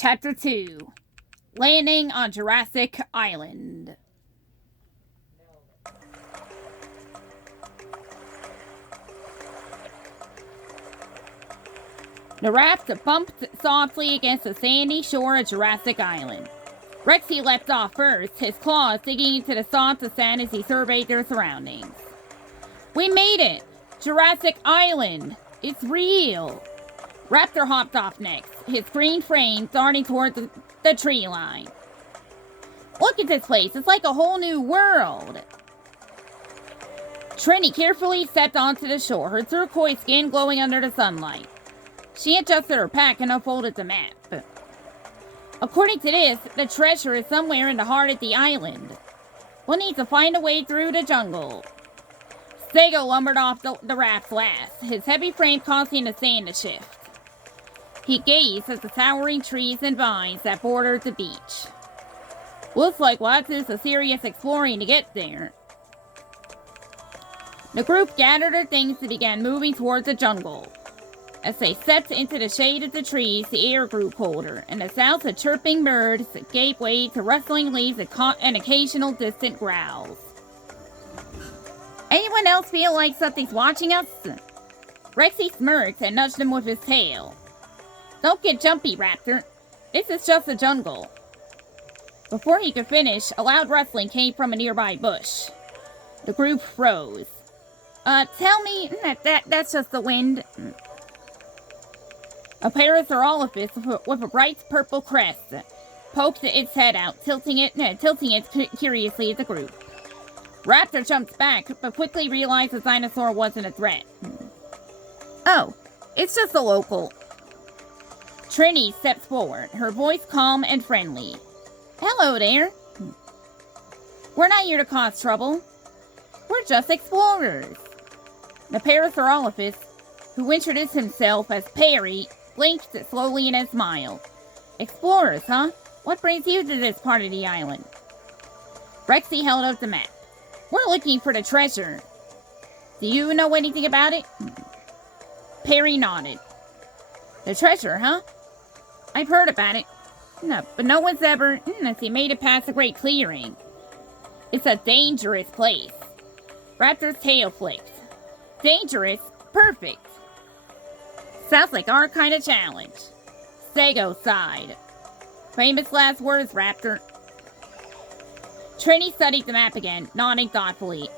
Chapter 2. Landing on Jurassic Island. The raft bumped softly against the sandy shore of Jurassic Island. Rexy leapt off first, his claws digging into the soft sand as he surveyed their surroundings. We made it! Jurassic Island! It's real! Raptor hopped off next, his green frame darting toward the tree line. Look at this place, it's like a whole new world! Trini carefully stepped onto the shore, her turquoise skin glowing under the sunlight. She adjusted her pack and unfolded the map. According to this, the treasure is somewhere in the heart of the island. We'll need to find a way through the jungle. Stego lumbered off the raft last, his heavy frame causing the sand to shift. He gazed at the towering trees and vines that bordered the beach. Looks like we'll have to do some serious exploring to get there. The group gathered their things and began moving towards the jungle. As they stepped into the shade of the trees, the air grew colder, and the sounds of chirping birds gave way to rustling leaves and occasional distant growls. Anyone else feel like something's watching us? Rexy smirked and nudged him with his tail. Don't get jumpy, Raptor. This is just a jungle. Before he could finish, a loud rustling came from a nearby bush. The group froze. Tell me that's just the wind. A Parasaurolophus with a bright purple crest poked its head out, tilting it curiously at the group. Raptor jumped back, but quickly realized the dinosaur wasn't a threat. Oh, it's just a local. Trini stepped forward, her voice calm and friendly. Hello there. We're not here to cause trouble. We're just explorers. The Parasaurolophus, who introduced himself as Perry, blinked slowly and then smiled. Explorers, huh? What brings you to this part of the island? Rexy held up the map. We're looking for the treasure. Do you know anything about it? Perry nodded. The treasure, huh? I've heard about it. No, but no one's ever made it past the Great Clearing. It's a dangerous place. Raptor's tail flicked. Dangerous? Perfect. Sounds like our kind of challenge. Stego sighed. Famous last words, Raptor. Trini studied the map again, nodding thoughtfully.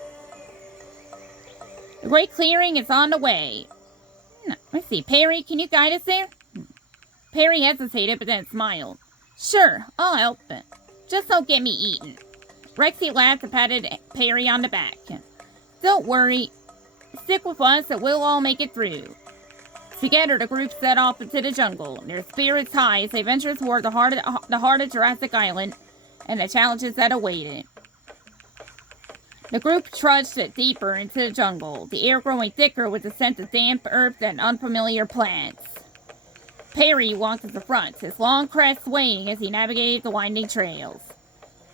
The Great Clearing is on the way. Let's see, Perry, can you guide us there? Perry hesitated, but then smiled. Sure, I'll help. Just don't get me eaten. Rexy laughed and patted Perry on the back. Don't worry. Stick with us and we'll all make it through. Together, the group set off into the jungle, their spirits high as they ventured toward the heart of Jurassic Island and the challenges that awaited. The group trudged deeper into the jungle, the air growing thicker with the scent of damp earth and unfamiliar plants. Perry walked at the front, his long crest swaying as he navigated the winding trails.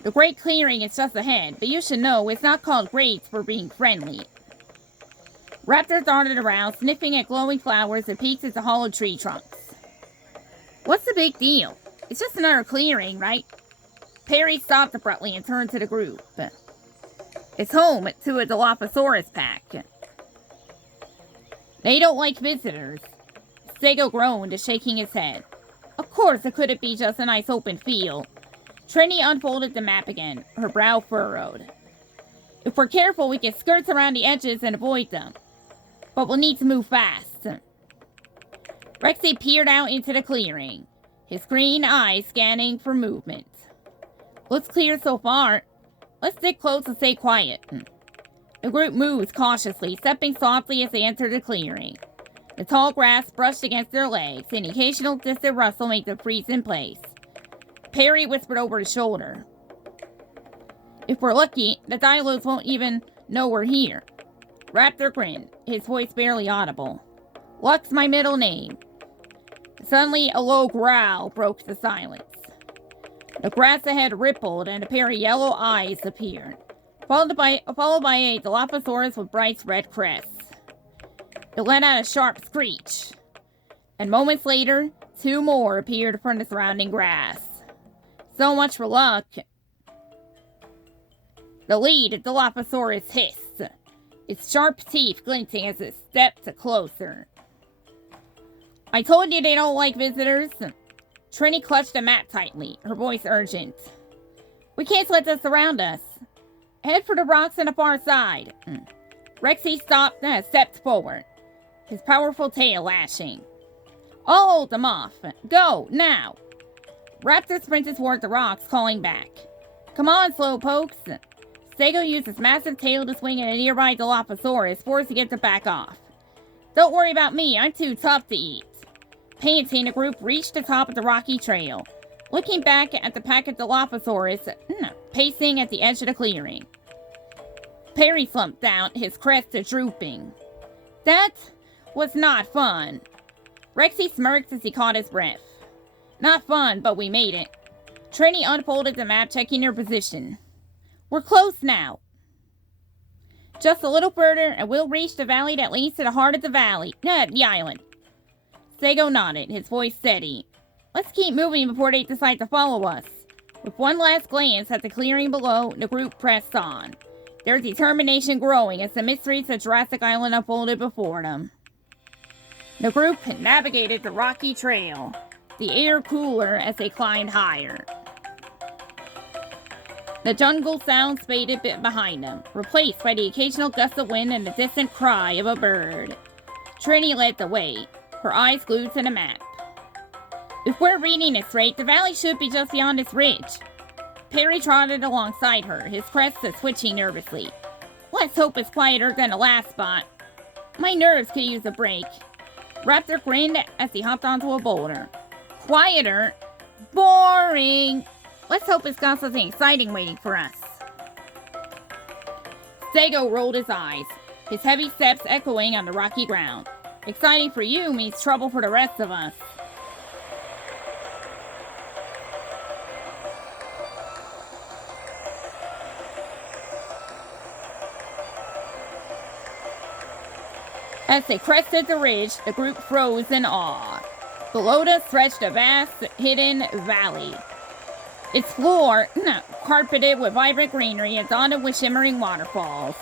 The Great Clearing is just ahead, but you should know it's not called great for being friendly. Raptor darted around, sniffing at glowing flowers and peeked at the hollow tree trunks. What's the big deal? It's just another clearing, right? Perry stopped abruptly and turned to the group. It's home to a Dilophosaurus pack. They don't like visitors. Stego groaned, shaking his head. Of course, it couldn't be just a nice open field. Trini unfolded the map again, her brow furrowed. If we're careful, we can skirt around the edges and avoid them. But we'll need to move fast. Rexy peered out into the clearing, his green eyes scanning for movement. Looks clear so far. Let's stick close and stay quiet. The group moved cautiously, stepping softly as they entered the clearing. The tall grass brushed against their legs, and the occasional distant rustle made them freeze in place. Perry whispered over his shoulder. If we're lucky, the dinos won't even know we're here. Raptor grinned, his voice barely audible. Luck's my middle name. Suddenly, a low growl broke the silence. The grass ahead rippled, and a pair of yellow eyes appeared, followed by a Dilophosaurus with bright red crests. It let out a sharp screech, and moments later, 2 more appeared from the surrounding grass. So much for luck. The lead Dilophosaurus hissed, its sharp teeth glinting as it stepped closer. I told you they don't like visitors. Trini clutched the map tightly, her voice urgent. We can't let them surround us. Head for the rocks on the far side. Rexy stepped forward, his powerful tail lashing. I'll hold them off. Go, now. Raptor sprinted toward the rocks, calling back. Come on, slowpokes. Stego used his massive tail to swing at a nearby Dilophosaurus, forcing it to back off. Don't worry about me, I'm too tough to eat. Panting, the group reached the top of the rocky trail, looking back at the pack of Dilophosaurus pacing at the edge of the clearing. Perry slumped down, his crest drooping. That was not fun. Rexy smirked as he caught his breath. Not fun, but we made it. Trini unfolded the map, checking her position. We're close now. Just a little further, and we'll reach the valley that leads to the heart of the island. Stego nodded, his voice steady. Let's keep moving before they decide to follow us. With one last glance at the clearing below, the group pressed on, their determination growing as the mysteries of Jurassic Island unfolded before them. The group navigated the rocky trail, the air cooler as they climbed higher. The jungle sounds faded behind them, replaced by the occasional gust of wind and the distant cry of a bird. Trini led the way, her eyes glued to the map. If we're reading this right, the valley should be just beyond this ridge. Perry trotted alongside her, his crest switching nervously. Let's hope it's quieter than the last spot. My nerves could use a break. Raptor grinned as he hopped onto a boulder. Quieter? Boring! Let's hope it's got something exciting waiting for us. Stego rolled his eyes, his heavy steps echoing on the rocky ground. Exciting for you means trouble for the rest of us. As they crested the ridge, the group froze in awe. Below them stretched a vast, hidden valley. Its floor, carpeted with vibrant greenery and dotted with shimmering waterfalls.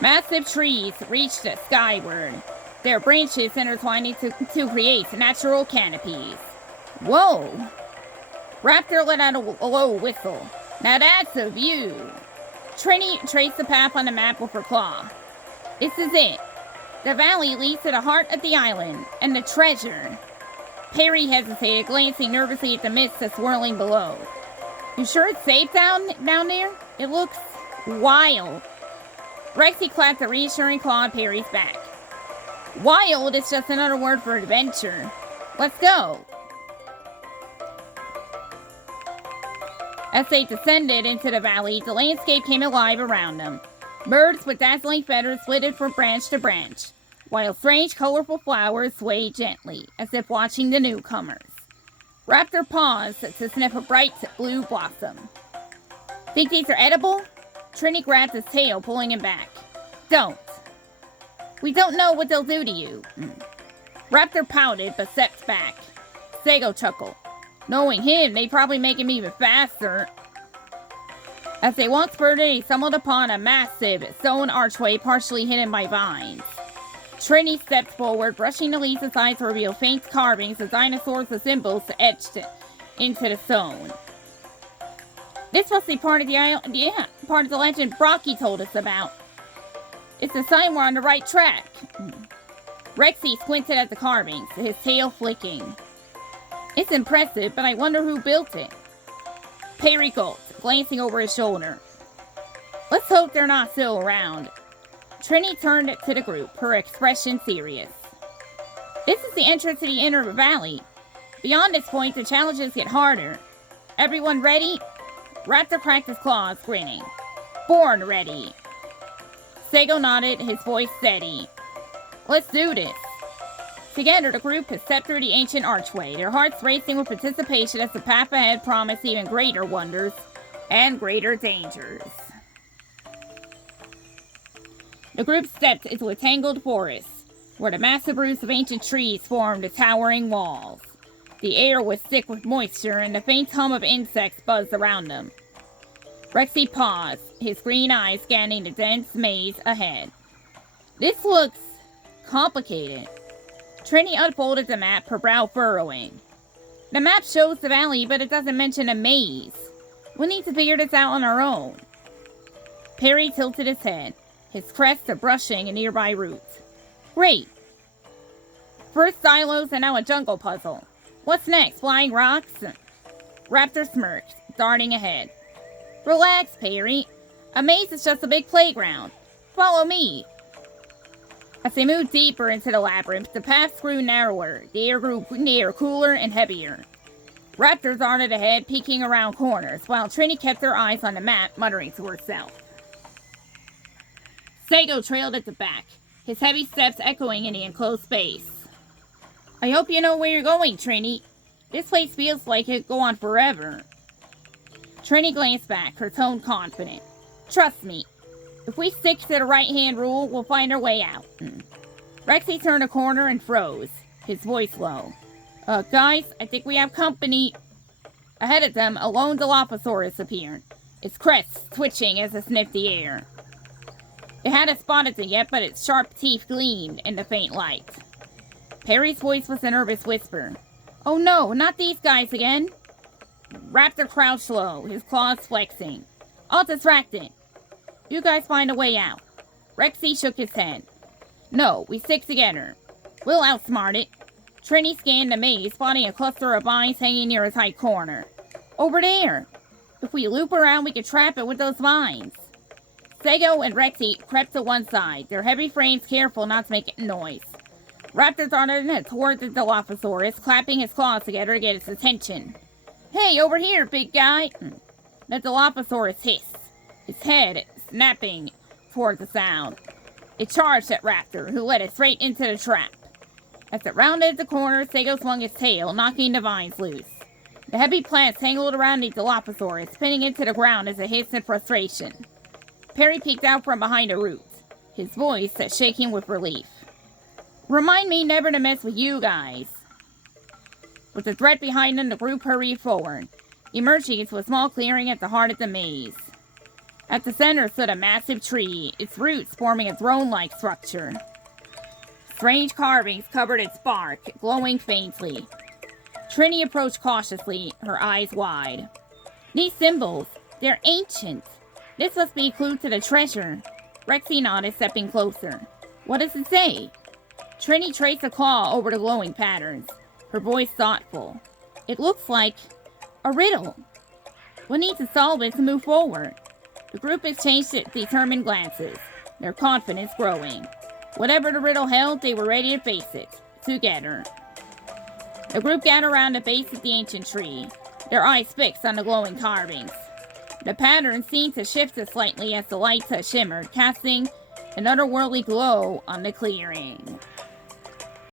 Massive trees reached skyward, their branches intertwining to create natural canopies. Whoa! Raptor let out a low whistle. Now that's a view. Trini traced the path on the map with her claw. This is it. The valley leads to the heart of the island, and the treasure. Perry hesitated, glancing nervously at the mist that's swirling below. You sure it's safe down there? It looks wild. Rexy clapped a reassuring claw on Perry's back. Wild is just another word for adventure. Let's go. As they descended into the valley, the landscape came alive around them. Birds with dazzling feathers flitted from branch to branch, while strange, colorful flowers swayed gently, as if watching the newcomers. Raptor paused to sniff a bright blue blossom. Think these are edible? Trini grabbed his tail, pulling him back. Don't. We don't know what they'll do to you. Raptor pouted, but stepped back. Stego chuckled. Knowing him, they'd probably make him even faster. As they walked further, they stumbled upon a massive stone archway partially hidden by vines. Trini stepped forward, brushing the leaves aside to reveal faint carvings of dinosaurs with symbols etched into the stone. This must be part of part of the legend Brocky told us about. It's a sign we're on the right track. Rexy squinted at the carvings, his tail flicking. It's impressive, but I wonder who built it. Perry gulped, glancing over his shoulder. Let's hope they're not still around. Trini turned to the group, her expression serious. This is the entrance to the inner valley. Beyond this point, the challenges get harder. Everyone ready? Raptor cracked his claws, grinning. Born ready. Stego nodded, his voice steady. Let's do this. Together, the group has stepped through the ancient archway, their hearts racing with anticipation as the path ahead promised even greater wonders and greater dangers. The group stepped into a tangled forest, where the massive roots of ancient trees formed towering walls. The air was thick with moisture, and the faint hum of insects buzzed around them. Rexy paused, his green eyes scanning the dense maze ahead. This looks complicated. Trini unfolded the map, her brow furrowing. The map shows the valley, but it doesn't mention a maze. We need to figure this out on our own. Perry tilted his head, his crest brushing nearby roots. Great. First silos and now a jungle puzzle. What's next, flying rocks? Raptor smirked, darting ahead. Relax, Perry. A maze is just a big playground. Follow me. As they moved deeper into the labyrinth, the paths grew narrower, the air grew cooler and heavier. Raptor darted ahead, peeking around corners, while Trini kept her eyes on the map, muttering to herself. Sago trailed at the back, his heavy steps echoing in the enclosed space. I hope you know where you're going, Trini. This place feels like it could go on forever. Trini glanced back, her tone confident. Trust me. If we stick to the right-hand rule, we'll find our way out. Rexy turned a corner and froze, his voice low. Guys, I think we have company. Ahead of them, a lone Dilophosaurus appeared, its crest twitching as it sniffed the air. It hadn't spotted them yet, but its sharp teeth gleamed in the faint light. Perry's voice was a nervous whisper. Oh no, not these guys again. Raptor crouched low, his claws flexing. I'll distract it. You guys find a way out. Rexy shook his head. No, we stick together. We'll outsmart it. Trini scanned the maze, spotting a cluster of vines hanging near a tight corner. Over there. If we loop around, we could trap it with those vines. Sago and Rexy crept to one side, their heavy frames careful not to make noise. Raptor darted toward the Dilophosaurus, clapping his claws together to get its attention. Hey, over here, big guy! The Dilophosaurus hissed, its head snapping toward the sound. It charged at Raptor, who led it straight into the trap. As it rounded the corner, Sago swung his tail, knocking the vines loose. The heavy plants tangled around the Dilophosaurus, pinning it to the ground as it hissed in frustration. Perry peeked out from behind a root, his voice shaking with relief. Remind me never to mess with you guys. With the threat behind them, the group hurried forward, emerging into a small clearing at the heart of the maze. At the center stood a massive tree, its roots forming a throne-like structure. Strange carvings covered its bark, glowing faintly. Trini approached cautiously, her eyes wide. These symbols, they're ancient. This must be a clue to the treasure. Rexy nodded, stepping closer. What does it say? Trini traced a claw over the glowing patterns, her voice thoughtful. It looks like a riddle. We need to solve it to move forward. The group exchanged determined glances, their confidence growing. Whatever the riddle held, they were ready to face it, together. The group gathered around the base of the ancient tree, their eyes fixed on the glowing carvings. The pattern seemed to shift slightly as the lights shimmered, casting an otherworldly glow on the clearing.